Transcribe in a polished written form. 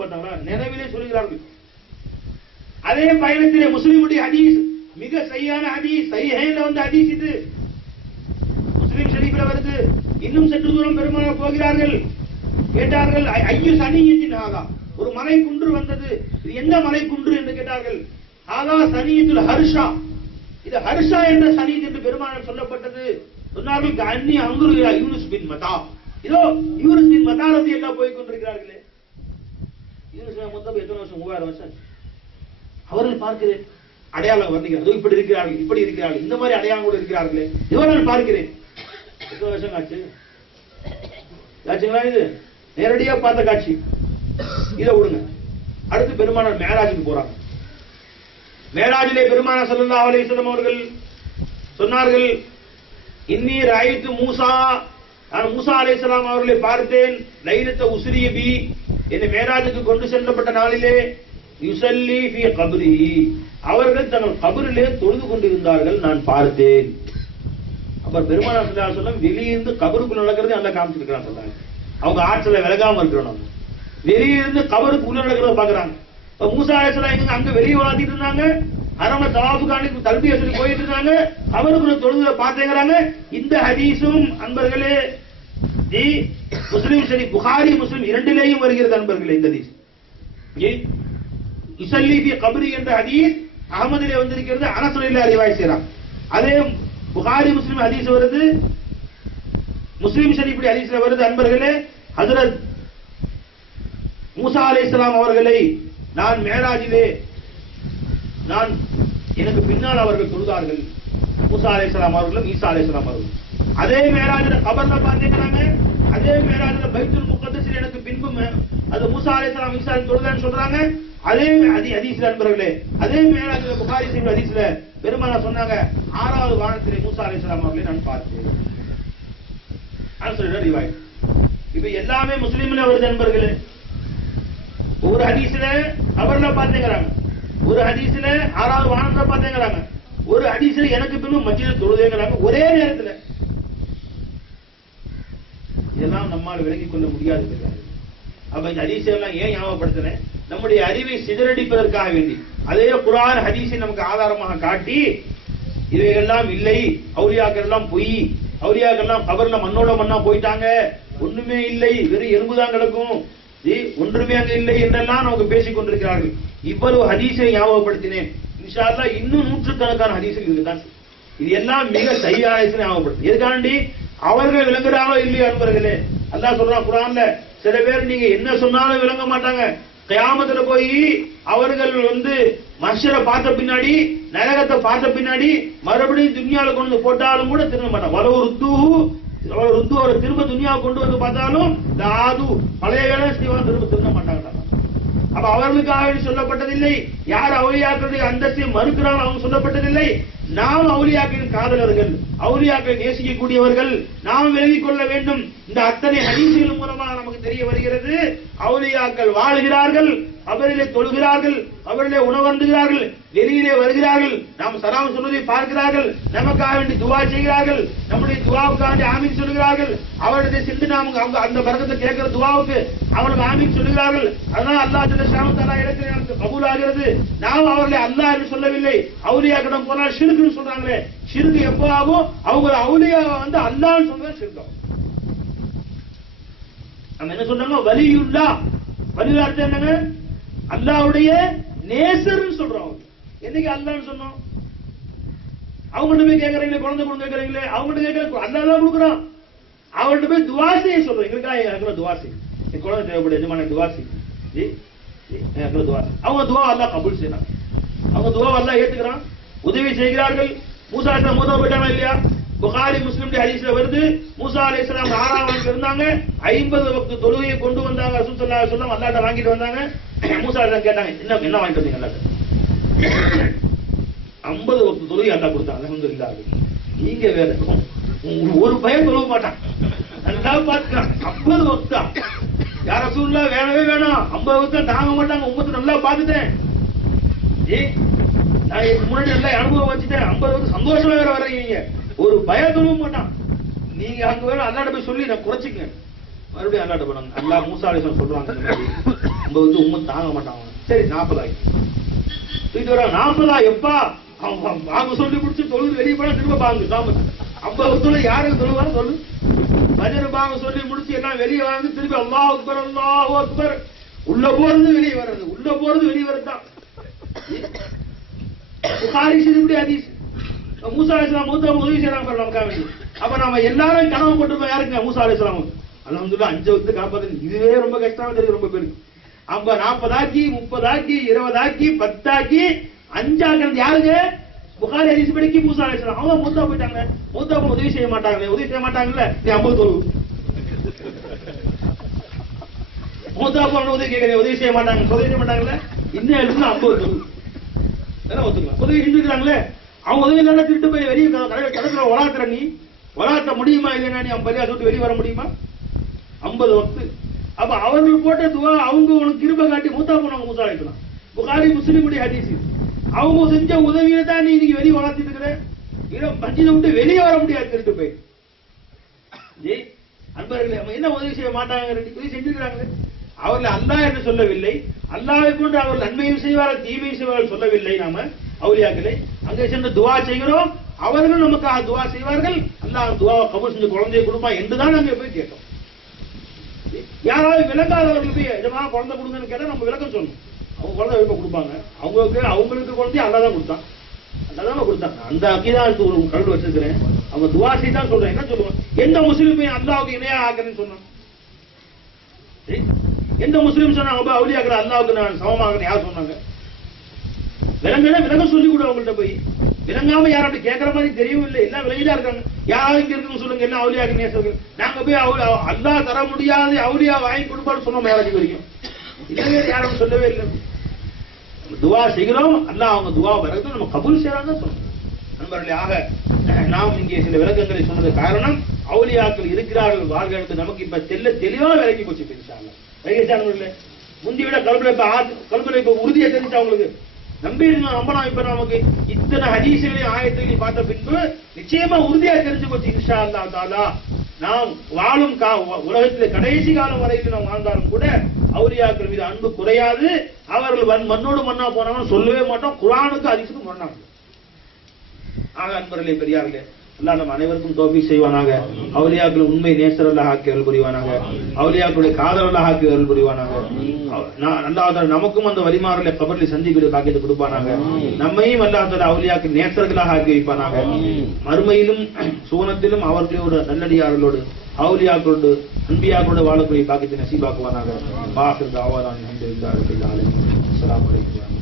பார்த்தாங்களா, நினைவிலே சொல்கிறார்கள். அதே பயணத்திலே முஸ்லிமுடைய ஹதீஸ், மிக சரியான ஹதீஸ், சஹீஹைன்ல வந்த ஹதீஸ் இது, முஸ்லிம் ஷரீஃப்ல வருது. இன்னும் சற்று தூரம் பெருமானார் போகிறார்கள். கேட்டார்கள், ஐயு சனியத்தின் ஆகா, ஒரு மலை குன்று வந்தது, இது என்ன மலை குன்று என்று கேட்டார்கள். ஆகா சனியத்துல் ஹர்ஷா, இது ஹர்ஷா என்ற சனியத் என்று பெருமானார் சொல்லப்பட்டது. சொன்னார்கள், அன்னி அங்குரு யூனுஸ் பின் மதா, இதோ யூனுஸ் பின் மதா ரலியல்லாஹு போய் கொண்டிருக்கிறார்களே. யூனுஸ் மொத்தம் எத்தனை வருஷம்? 3000 வருஷம். அவர்கள் பார்க்கிறேன், அடையாளம் வர்ணிக்கிறார்கள், இப்படி இருக்கிறார்கள், இப்படி இருக்கிறார்கள், இந்த மாதிரி அடையாளம் கூட இருக்கிறார்களே, இவர்கள் பார்க்கிறேன். எத்தனை வருஷம் ஆச்சு? ஆச்சுங்களா? இது நேரடியா பார்த்த காட்சி. இதை விடுங்க. அடுத்து பெருமானார் மேராஜுக்கு போறாங்க. மேராஜிலே பெருமானார் ஸல்லல்லாஹு அலைஹி வஸல்லம் அவர்கள் சொன்னார்கள், இன்னி ரஅய்து மூசா, நான் மூசா அலைஹிஸ்ஸலாம் அவர்களை பார்த்தேன், லைலத்த உஸ்ரிய பி, என்னை மேராஜுக்கு கொண்டு செல்லப்பட்ட நாளிலே, யுஸல்லி ஃபீ கப்ரி, அவர்கள் தங்கள் கபரிலே தொழுது கொண்டிருந்தார்கள், நான் பார்த்தேன். அப்ப பெருமானார் ஸல்லல்லாஹு அலைஹி வஸல்லம் வெளியிருந்து கபருக்குள்ள நடக்கிறது நல்லா காமிச்சிருக்கிறாங்க. சொல்றாங்க, அவங்க ஆற்றலை விலகாம இருக்கிறோம். வெளியிருந்து கபருக்கு உள்ள நடக்கிறத பாக்குறாங்க. மூசா அலைஹிஸ்ஸலாம் அங்க வெளியே வாழ்த்திட்டு இருந்தாங்க, அரம தவாஃபுக்காண்டி தல்பியா சொல்லி போயிட்டு இருந்தாங்க, கபருக்குள்ள தொழுத பார்த்தேங்கிறாங்க. இந்த ஹதீஸும் அன்பர்களே முஸ்லிம் ஷரீஃப், புகாரி முஸ்லிம் இரண்டிலேயும் வருகிறது அன்பர்களே. இந்த ஹதீஸ் யுஸல்லி ஃபீ கப்ரி என்ற ஹதீஸ் அஹ்மதிலே வந்திருக்கிறது, அனஸ் ரலியல்லாஹு ரிவாயத் செய்றாங்க. அதே புகாரி முஸ்லிம் ஹதீஸ் வருது, முஸ்லிம் ஷரீஃப் ஹதீஸ்ல வருது அன்பர்களே. ஹஜ்ரத் மூசா அலைஹிஸ்ஸலாம் அவர்களை நான் மேராஜிலே, நான் எனக்கு பின்னால் அவர்கள் தொழுதார்கள். மூசா அலைஹிஸ்ஸலாம் அவர்களும் ஈசா அலைஹிஸ்ஸலாம் அவர்களும் அதே மேராஜில கபர்ல பார்த்தீங்கன்னாங்க. அதே மேராஜில பைத்துல் முகத்தஸில் எனக்கு பின்பும் அது மூசா அலைஹிஸ்ஸலாம் ஈசா தொழுதான்னு சொல்றாங்க. அதே ஹதீஸ்ல அன்பர்களே, அதே மேராஜில புகாரி ஷரீஃப் ஹதீஸ்ல பெருமானார் சொன்னாங்க, 6வது வானத்திலே மூசா அலைஹிஸ்ஸலாம் அவர்களை நான் பார்த்தேன். அது ரிவாயத். இப்ப எல்லாமே முஸ்லிம்ல வருது நண்பர்களே. ஒரு ஹதீஸ்ல கபர்ல பாத்தேங்கறாங்க, ஒரு ஹதீஸ்ல 6வது வானத்துல பாத்தேங்கறாங்க, ஒரு ஹதீஸ்ல எனக்கு பின்னும் மஸ்ஜித் தொழுதேங்கறாங்க. ஒரே நேரத்துல இதெல்லாம் நம்மால் விளங்கிக் கொள்ள முடியாது. அப்ப இந்த ஹதீஸ் எல்லாம் ஏன் ஞாபகப்படுத்துறேன்? நம்முடைய அறிவை சிதறடிப்பதற்காக வேண்டி. அதே குர்ஆன் ஹதீஸை நமக்கு ஆதாரமாக காட்டி இவையெல்லாம் இல்லை, அவுலியாக்கள் எல்லாம் பொய், அவுலியாக்கள் எல்லாம் கபர்ல மண்ணோட மண்ணா போயிட்டாங்க, ஒண்ணுமே இல்லை, வெறும் எறும்புதான் கிடக்கும், ஒன்றுமே அங்க இல்லை என்றெல்லாம் நமக்கு பேசிக் கொண்டிருக்கிறார்கள். இவ்வளவு ஹதீஸை ஞாபகப்படுத்தினேன். இன்ஷா அல்லாஹ் இன்னும் நூற்றுக்கணக்கான ஹதீஸ்கள் இருக்குதான். இது எல்லாம் மிக சரியான ஞாபகப்படுத்து. எதுக்காண்டி அவர்கள் விளங்குறாங்களோ இல்லையோ அன்பர்களே. அல்லாஹ் சொல்றான் குர்ஆன்ல, சில பேர் நீங்க என்ன சொன்னாலும் விளங்க மாட்டாங்க, கியாமத்துல போய் அவர்கள் மஹ்ஷரை பார்த்த பின்னாடி, நரகத்தை பார்த்த பின்னாடி மறுபடியும் துன்யால கொண்டு போட்டாலும் கூட திரும்ப மாட்டாங்க. அவரை திரும்ப துன்யாவை கொண்டு வந்து பார்த்தாலும் தாது பழைய வேலை செய்வாங்க, திரும்ப மாட்டாங்க. அப்ப அவர்களுக்காக சொல்லப்பட்டதில்லை. யார் அவுலியாக்களுடைய அந்தஸ்தை மறுக்கிறார்கள் அவங்க சொல்லப்பட்டதில்லை. நாம் அவுலியாக்களின் காதலர்கள், அவுலியாக்களை நேசிக்கக்கூடியவர்கள், நாம் விலகிக் கொள்ள வேண்டும். இந்த அத்தனை ஹதீஸ்கள் மூலமாக நமக்கு தெரிய வருகிறது, அவுலியாக்கள் வாழ்கிறார்கள், அவரிலே தொழுகிறார்கள், அவரிலே உணவருந்துகிறார்கள், வெளியிலே வருகிறார்கள், நாம் சலாம் சொல்வதை பார்க்கிறார்கள், நமக்காக வேண்டி துவா செய்கிறார்கள், நம்முடைய துவாவுக்காண்டி ஆமீன் சொல்கிறார்கள், அவருடைய சிந்து நாம் அந்த பரக்கத்தை கேட்கிற துவாவுக்கு அவனுக்கு ஆமீன் சொல்கிறார்கள். அதனால் அல்லாஹ் ஜல்ல தஆலா இடத்திலே நமக்கு கபூல் ஆகிறது. நாம் அவர்களை அல்லாஹ் என்று சொல்லவில்லை, அவுலியாக்களிடம் போனால் ஷிர்க்னு சொல்றாங்களே, ஷிர்க் எப்போ ஆகும்? அவங்க அவுலியாவை அல்லாஹ்னு சொல்றது ஷிர்க். நம்ம என்ன சொல்றாங்க? வலியுல்லா. வலியுல்லா அர்த்தம் என்னங்க? அல்லாஹ்வுடைய நேசர்னு சொல்றோம். என்னைக்கு அல்லாஹ்னு சொன்னோம்? அவங்கள்ட்ட போய் கேட்கறீங்களே, குழந்தை கேட்கறீங்களே, அவங்கள்ட்ட கேட்கற அல்லாஹ் தான் கொடுக்குறான். அவங்கள்ட்ட போய் துவா செய்ய சொல்றோம். எங்களுக்கு துவா செய்யும், என் குழந்தை தேவைப்படுது, எஜமான துவா செய்யும், அவங்க துவா அல்லாஹ் கபூல் செய்யறான். அவங்க துவா அல்லாஹ் ஏத்துக்கிறான், உதவி செய்கிறார்கள். மூசா அலைஹிஸ்ஸலாம் மூதா போயிட்டாங்க இல்லையா? புகாரி முஸ்லிம் ஹதீஸ்ல வருது, மூசா அலைஹிஸ்ஸலாம் 6ஆம் வானத்துல இருந்தாங்க, 50 வக்து தொழுகையை கொண்டு வந்தாங்க. ரசூல் ஸல்லல்லாஹு அலைஹி வஸல்லம் அல்லாஹ்ட்ட வாங்கிட்டு வந்தாங்க. மூசா அலைஹிஸ்ஸலாம் கேட்டாங்க, என்ன வாங்கிட்டு வந்தீங்க அல்லாஹ்ட்ட? 50 வக்து தொழுகை அல்லாஹ் கொடுத்தாங்க. அல்ஹம்துலில்லாஹ். நீங்க வேற ஒரு பயம் தொழுக மாட்டான், நல்லா பாத்துக்கான். 50 வக்தா யா ரசூலுல்லாஹ்? வேணவே வேணாம், 50 வக்து தாங்க மாட்டாங்க, உம்மத்து நல்லா பாத்துட்டேன், நான் முன்னாடி நல்லா அனுபவம் வச்சுட்டேன், 50 வக்து சந்தோஷமா வேற வர்றீங்க, ஒரு பயம் தொழுக மாட்டான். நீங்க அங்க வேற அல்லாஹ்ட்ட போய் சொல்லி நான் குறைச்சிக்கங்க. மறுபடியும் அல்லாஹ்ட்ட போனாங்க. அல்லாஹ் மூசா அலைஹிஸ்ஸலாம் சொல்றாங்க, 50 உண்மை தாங்க மாட்டாங்க. சரி 40 ஆகி தூக்கிட்டு வர 40 எப்பா அவங்க சொல்லி முடிச்சு தொழுது வெளியே போனா திரும்ப பாங்க 50 யாருக்கு சொல்லுவாங்க சொல்லு. பஜர் பாங்க சொல்லி முடிச்சு எல்லாம் வெளியே வாங்க திரும்பி அல்லாஹ் அக்பர் அல்லாஹ் அக்பர் உள்ள போறது வெளியே வர்றது உள்ள போறது வெளியே வரதுதான். புகாரி ஷரீஃப் ஹதீஸ் மூசா அலைஹிஸ்ஸலாம் மூத்தவங்க உதவி செய்யறாங்க பாருங்க நமக்காக வேண்டி. அப்ப நம்ம எல்லாரும் கனவு போட்டுருப்போம் யாருங்க மூசா அலைஹிஸ்ஸலாம் அல்ஹம்துலில்லாஹ் 5 வக்து காப்பாத்து. இதுவே ரொம்ப கஷ்டமா தெரியுது ரொம்ப பேருக்கு. 50 40 ஆக்கி 30 ஆக்கி 20 ஆக்கி 10 ஆக்கி 5 ஆக்குறது யாருங்க? புகாரி ஹதீஸ் படிக்கி மூசா அலைஹிஸ்ஸலாம். அவங்க மூத்தா போயிட்டாங்க. மூத்தவங்க உதவி செய்ய மாட்டாங்களே உதவி செய்ய மாட்டாங்கல்ல நீ 50 தொழு. மூத்தா போன உதவி கேட்கறேன் உதவி செய்ய மாட்டாங்க உதவி செய்ய மாட்டாங்கல்ல இன்னும் 50 தொழு அதெல்லாம் ஒத்துக்கலாம். உதவி செஞ்சுக்கிறாங்களே அவங்க உதவி இல்லைன்னா திருட்டு போய் வெளியே கடற்கரை வளாத்துற நீ வளாத்த முடியுமா இல்லைன்னா நீ அவங்க பரியா சொல்லிட்டு வெளியே வர முடியுமா? 50 வக்து. அப்ப அவர்கள் போட்ட துவா அவங்க உனக்கு கிருபை காட்டி மூத்தா போனவங்க மூத்தா அழைக்கலாம். புகாரி முஸ்லிமுடைய ஹதீஸ் அவங்க செஞ்ச உதவியில தான் நீ இன்னைக்கு வெளியே வளர்த்துட்டு இருக்கிற. மஸ்ஜிதை விட்டு வெளியே வர முடியாது திருட்டு போய். அன்பர்களே என்ன உதவி செய்ய மாட்டாங்க உதவி செஞ்சிருக்கிறாங்களே. அவர்கள் அல்லாஹ் என்று சொல்லவில்லை. அல்லாஹ்வை கொண்டு அவர்கள் நன்மையும் செய்வார்கள் தீமையும் செய்வார்கள் சொல்லவில்லை. நாம அவுலியாக்களை அங்கே சென்று துவா செய்கிறோம். அவர்கள் நமக்காக துவா செய்வார்கள். அல்லாஹ் துவாவை கபூல் செஞ்சு குழந்தையை கொடுப்பான் என்றுதான் அங்கே போய் கேட்கணும். யாராவது விளக்காதவர்கள் போய் எஜமான குழந்தை கொடுங்கன்னு கேட்டா நம்ம விளக்கம் சொல்லணும். அவங்க குழந்தை விருப்பம் கொடுப்பாங்க. அவங்களுக்கு குழந்தைய அல்லா தான் கொடுத்தான். அல்லாதான் கொடுத்தாங்க. அந்த அக்கீதாவுக்கு ஒரு கல்வி வச்சிருக்கிறேன். அவங்க துவா செய்து தான் சொல்றேன். என்ன சொல்லுவாங்க? எந்த முஸ்லிமே அல்லாவுக்கு இணையா ஆக்குறேன்னு சொன்னான்? எந்த முஸ்லீம் சொன்னாங்க அவுலியாக்கள் அல்லாவுக்கு நான் சமமாகிறேன் யார் சொன்னாங்க? விலங்க சொல்லி கூட அவங்கள்ட்ட போய் விளங்காம யாரும் கேட்கற மாதிரி தெரியவும் இல்லை. எல்லாம் விலகிதான் இருக்காங்க. யாராவது இங்க இருக்குன்னு சொல்லுங்க என்ன அவுலியாக்கு நேசர்கள். நாங்க போய் அல்லாஹ் தர முடியாது அவுலியா வாங்கி கொடுப்பான்னு சொன்னோம் யாராச்சும் வரைக்கும் இல்லவே யாரும் சொல்லவே இல்லை. துவா செய்கிறோம். அல்லாஹ் அவங்க துவா வரது நம்ம கபூல் செய்யறாங்க சொன்னோம். நண்பர்களே ஆக நாம் இங்கே சில விளக்கங்களை சொன்னது காரணம் அவுலியாக்கள் இருக்கிறார்கள் வாழ்களுக்கு நமக்கு இப்ப தெளிவா விளக்கி போச்சு. வைகசானவர்களே முந்தி விட கல்புல இப்ப உறுதியை தெரிஞ்சு அவங்களுக்கு நம்பலாம். இப்ப நமக்கு இத்தனை ஹதீஸ்களையும் ஆயத்தையும் பார்த்த பின்பு நிச்சயமா உறுதியா தெரிஞ்சு போச்சு. இன்ஷா அல்லாஹ் தஆலா நாம் வாழும் உலகத்தில் கடைசி காலம் வரையில் நாம் வாழ்ந்தாலும் கூட அவுலியாக்கள் மீது அன்பு குறையாது. அவர்கள் மண்ணோடு மண்ணா போனாலும் சொல்லவே மாட்டோம். குர்ஆனுக்கு ஹதீஸுக்கு முரணாக. ஆக அன்பர்களே பெரியார்களே அல்லாஹ் நம் அனைவருக்கும் தௌஃபீக் செய்வானாக. அவுலியாக்கள் உண்மை நேசரல்லாஹ் ஆக்கி அருள் புரிவானாக. அவுலியாக்களுடைய காதலல்லாஹ் ஆக்கி அருள் புரிவானாக. அல்லாஹ் நமக்கும் அந்த வழிமாறலை கபரில் சந்திக்கிற பாக்கியத்தை கொடுப்பானாக. நம்மையும் அல்லாஹ் அவுலியாக்கள் நேசர்களாக ஆக்கி வைப்பானாக. மறுமையிலும் சுவனத்திலும் அவர்களோட நல்லடியார்களோடு அவுலியாக்களோடு அன்பியாக்களோடு வாழக்கூடிய பாக்கியத்தை நசீபாக்குவானாக. பாஹிர் தாவானா அல்ஹம்துலில்லாஹி ரப்பில் ஆலமீன். அஸ்ஸலாமு அலைக்கும்.